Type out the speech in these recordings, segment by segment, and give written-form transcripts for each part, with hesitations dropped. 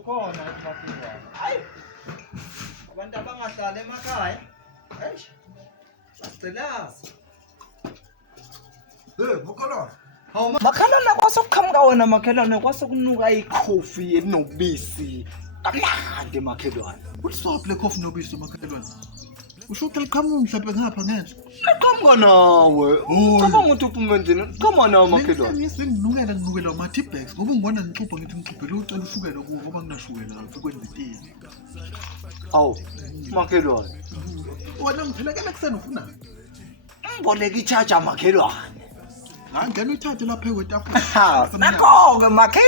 ukhona emakhelwane. Hayi. Abantu abangahlali emakhaya. Eish. Sicelazi. Makhelwane. Hawu makhelwane kwasekuqhamuka wena makhelwane kwasekunuka ikhofi elinobisi. Kamnandi makhelwane. Uliswaphi le coffee nobisi makhelwane? Usho ukuthi liqhamuka mhlawumbe ngapha ngenhla. Liqhamuka nawe. Cabanga ukuthi uphuma endlini. Qhamuka nawe makhelwane. Ngisinginukela nginukela ama-T-bags ngoba ngibona ngixubha ngithi ngixuphele ucela ushukela kuwo ngoba nginashukela la ukwenza itiye. Awu makhelwane. Wena ngiphelekela kuseni ufuna? Ngiboleka i-charger makhelwane. Ngangena uyithathe lapha kwetafula. Nakho-ke makhe.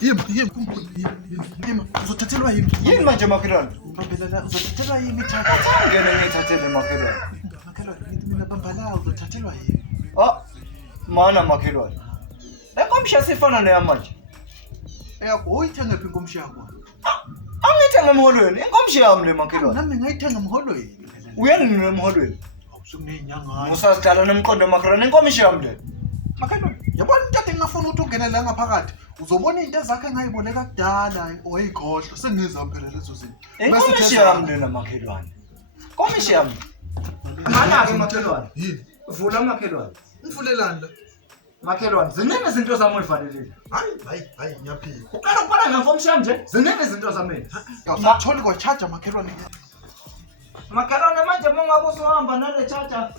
Yima, uzothathelwa yimi. Yini manje makhelwane? Bambela la, uzothathelwa yimi ithatha. Ngene ngiyithathele makhelwane. Makhelwane, ngithi mina bamba la, uzothathelwa yimi. Mana makhelwane. Le nkomsha sifana neyamanje. Eyakho, uyithenga phi inkomshi yakho? Angithenga emholweni. Inkomsha yami le makhelwane. Nami ngayithenga emholweni. Uyanginina emholweni. Awusukuney'nyanga. Musasidala nemqondo makhelwane. Inkomsha yami le. Makhelwane, yabona into ade ngingafuna ukuthi ungene la ngaphakathi. Uzobona into zakhe engayiboleka kudala oyikhohlwa sengiza phela lezo zinto. Inkomsha yami lena makhelwane. Inkomsha yami. Mana-ke makhelwane. Yini? Vula makhelwane. Ngivulelani la? Makhelwane, ziningi izinto zami oyivalelile. Hayi, ngiyaphika. Uqala ukubona ngenkomsha yami nje. Ziningi izinto zami. Awusatholi kwa-charger makhelwane. Makhelwane manje mungabe usuhamba nale charger.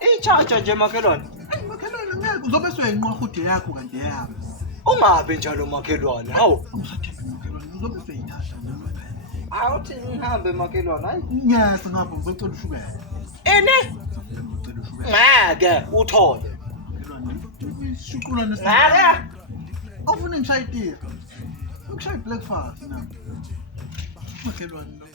I-charger nje makhelwane. Makhelwane ngeke uzobe suyayinqwahude yakho kanti yami. Ungabe njalo makhelwane. Hawu. Ungisathembi makhelwane, uzobe usuyithatha. Awuthi ngihambe makhelwane. Hayi. Ngiyase ngapha ngizocela ushukela. Ene? Ngicela ushukela. Ngeke uthole. Makhelwane, ishuqulane Ngeke. awufuna ngishaye itiye. Ngishaye breakfast nami. Makhelwane lo.